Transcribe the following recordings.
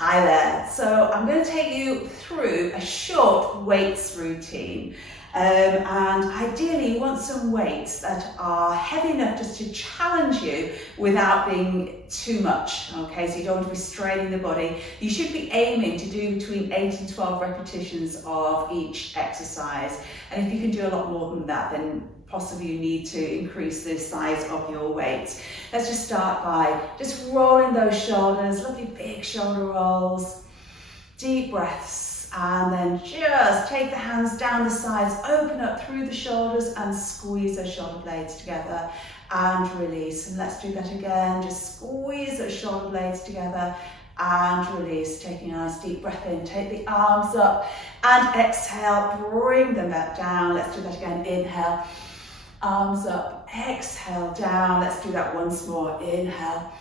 Hi there. So I'm going to take you through a short weights routine. And ideally you want some weights that are heavy enough just to challenge you without being too much. Okay, so you don't want to be straining the body. You should be aiming to do between 8 and 12 repetitions of each exercise. And if you can do a lot more than that, then possibly you need to increase the size of your weights. Let's just start by just rolling those shoulders, lovely big shoulder rolls, deep breaths, and then just take the hands down the sides, open up through the shoulders and squeeze those shoulder blades together and release. And let's do that again, just squeeze those shoulder blades together and release. Taking a nice deep breath in, take the arms up and exhale, bring them back down. Let's do that again, inhale. Arms up, exhale down. Let's do that once more. Inhale,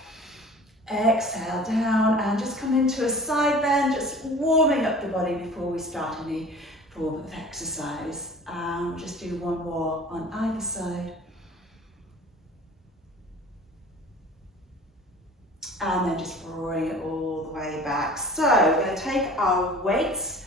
exhale down, and just come into a side bend, just warming up the body before we start any form of exercise. And just do one more on either side. And then just bring it all the way back. So we're going to take our weights.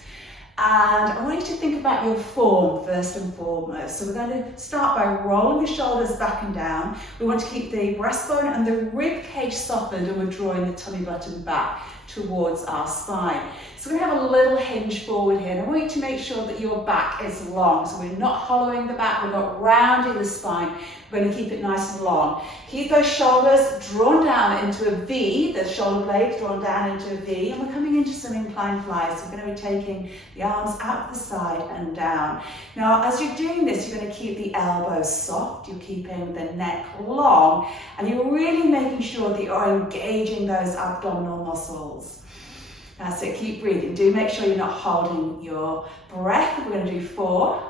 And I want you to think about your form first and foremost. So we're going to start by rolling the shoulders back and down. We want to keep the breastbone and the rib cage softened, and we're drawing the tummy button back towards our spine. So we have a little hinge forward here, and I want you to make sure that your back is long. So we're not hollowing the back, we're not rounding the spine. We're going to keep it nice and long. Keep those shoulders drawn down into a V, the shoulder blades drawn down into a V, and we're coming into some inclined flies. So we're going to be taking the arms out to the side and down. Now, as you're doing this, you're going to keep the elbows soft, you're keeping the neck long, and you're really making sure that you're engaging those abdominal muscles. That's it, keep breathing. Do make sure you're not holding your breath. We're going to do 4,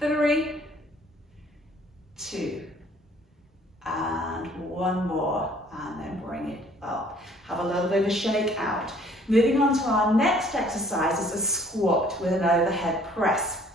3, 2, and one more, and then bring it up. Have a little bit of a shake out. Moving on to our next exercise is a squat with an overhead press.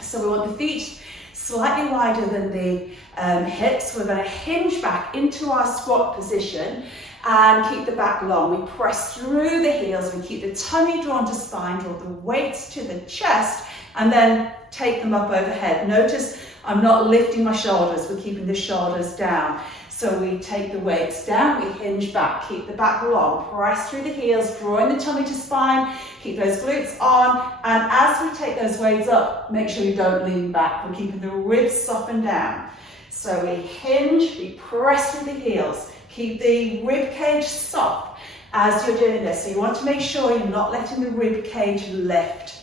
So we want the feet slightly wider than the hips. We're going to hinge back into our squat position and keep the back long. We press through the heels, we keep the tummy drawn to spine, draw the weights to the chest, and then take them up overhead. Notice I'm not lifting my shoulders, we're keeping the shoulders down. So we take the weights down, we hinge back, keep the back long, press through the heels, drawing the tummy to spine, keep those glutes on, and as we take those weights up, make sure you don't lean back. We're keeping the ribs softened down. So we hinge, we press through the heels, keep the rib cage soft as you're doing this. So you want to make sure you're not letting the rib cage lift.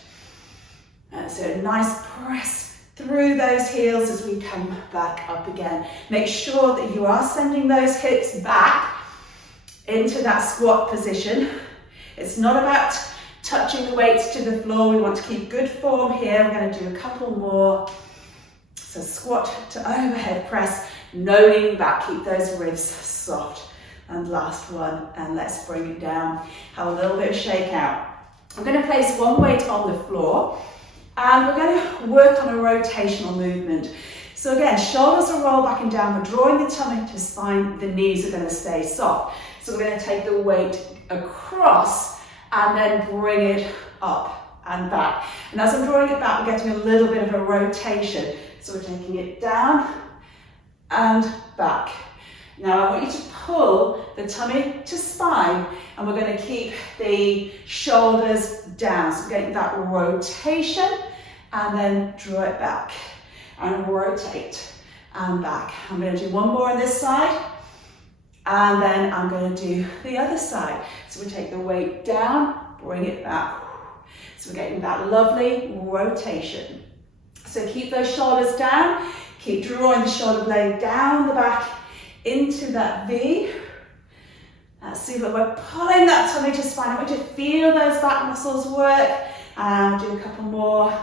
So a nice press through those heels as we come back up again. Make sure that you are sending those hips back into that squat position. It's not about touching the weights to the floor. We want to keep good form here. We're going to do a couple more. So squat to overhead press, no leaning back. Keep those ribs soft. And last one, and let's bring it down. Have a little bit of shake out. I'm going to place one weight on the floor, and we're going to work on a rotational movement. So again, shoulders are rolled back and down. We're drawing the tummy to spine. The knees are going to stay soft. So we're going to take the weight across and then bring it up and back. And as I'm drawing it back, we're getting a little bit of a rotation. So we're taking it down and back. Now I want you to pull the tummy to spine, and we're going to keep the shoulders down. So we're getting that rotation, and then draw it back and rotate and back. I'm going to do one more on this side, and then I'm going to do the other side. So we take the weight down, bring it back. So we're getting that lovely rotation. So keep those shoulders down, keep drawing the shoulder blade down the back into that V. See that we're pulling that tummy to spine. I want you to feel those back muscles work. And do a couple more.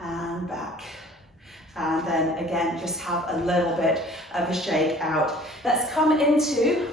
And back. And then again, just have a little bit of a shake out. Let's come into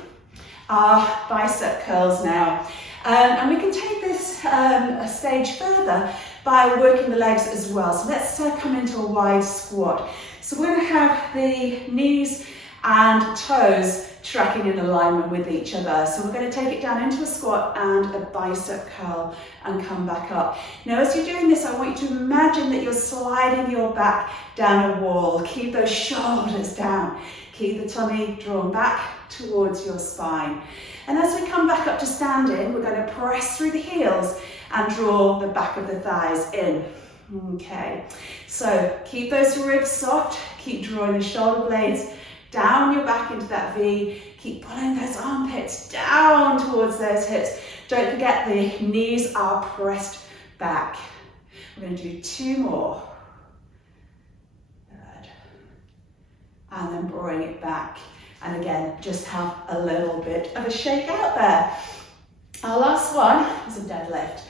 our bicep curls now. And we can take this a stage further by working the legs as well. So let's come into a wide squat. So we're going to have the knees and toes tracking in alignment with each other. So we're going to take it down into a squat and a bicep curl and come back up. Now as you're doing this, I want you to imagine that you're sliding your back down a wall. Keep those shoulders down. Keep the tummy drawn back towards your spine. And as we come back up to standing, we're going to press through the heels and draw the back of the thighs in. Okay, so keep those ribs soft, keep drawing the shoulder blades down your back into that V, keep pulling those armpits down towards those hips. Don't forget the knees are pressed back. We're going to do 2 more. Good. And then bring it back. And again, just have a little bit of a shake out there. Our last one is a deadlift.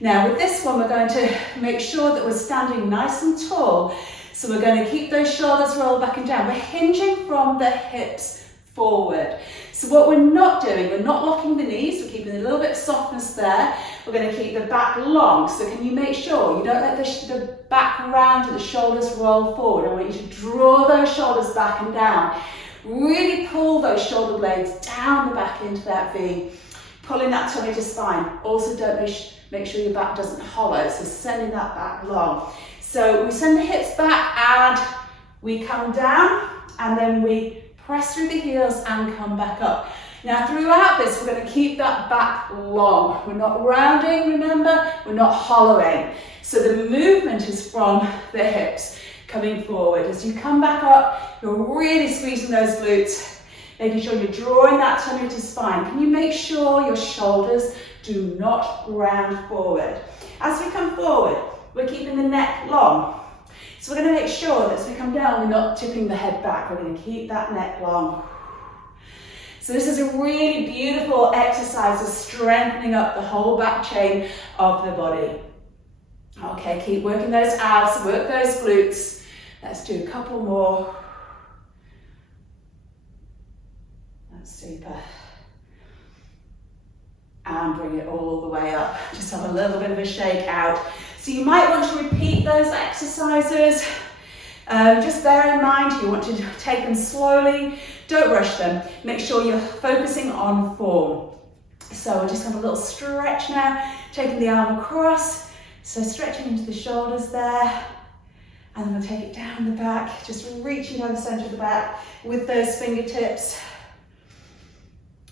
Now with this one, we're going to make sure that we're standing nice and tall. So we're going to keep those shoulders rolled back and down. We're hinging from the hips forward. So what we're not doing, we're not locking the knees, we're keeping a little bit of softness there. We're going to keep the back long. So can you make sure you don't let the back round and the shoulders roll forward. I want you to draw those shoulders back and down. Really pull those shoulder blades down the back into that V. Pulling that tummy to spine. Also don't make sure your back doesn't hollow, so sending that back long. So we send the hips back and we come down and then we press through the heels and come back up. Now throughout this, we're going to keep that back long. We're not rounding, remember, we're not hollowing. So the movement is from the hips coming forward. As you come back up, you're really squeezing those glutes, making sure you're drawing that tummy to spine. Can you make sure your shoulders do not round forward? As we come forward, we're keeping the neck long. So we're going to make sure that as we come down, we're not tipping the head back. We're going to keep that neck long. So this is a really beautiful exercise of strengthening up the whole back chain of the body. Okay, keep working those abs, work those glutes. Let's do a couple more. That's super. And bring it all the way up. Just have a little bit of a shake out. So you might want to repeat those exercises. Just bear in mind you want to take them slowly. Don't rush them. Make sure you're focusing on form. So we'll just have a little stretch now. Taking the arm across. So stretching into the shoulders there. And then we'll take it down the back. Just reaching down the center of the back with those fingertips.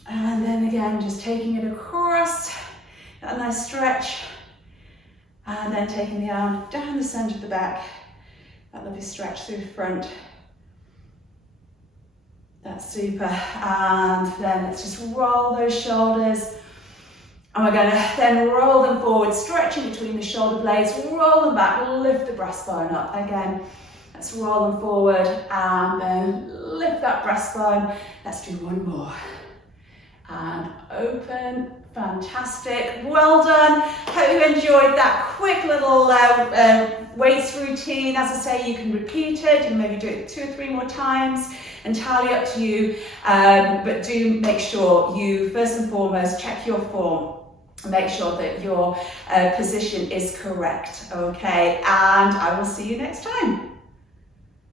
And then again, just taking it across, that nice stretch. And then taking the arm down the center of the back, that lovely stretch through the front. That's super. And then let's just roll those shoulders. And we're going to then roll them forward, stretching between the shoulder blades, roll them back, lift the breastbone up. Again, let's roll them forward and then lift that breastbone. Let's do 1 more. And open, fantastic, well done. Hope you enjoyed that quick little weights routine. As I say, you can repeat it and maybe do it 2 or 3 more times, entirely up to you. But do make sure you, first and foremost, check your form. Make sure that your position is correct, okay? And I will see you next time.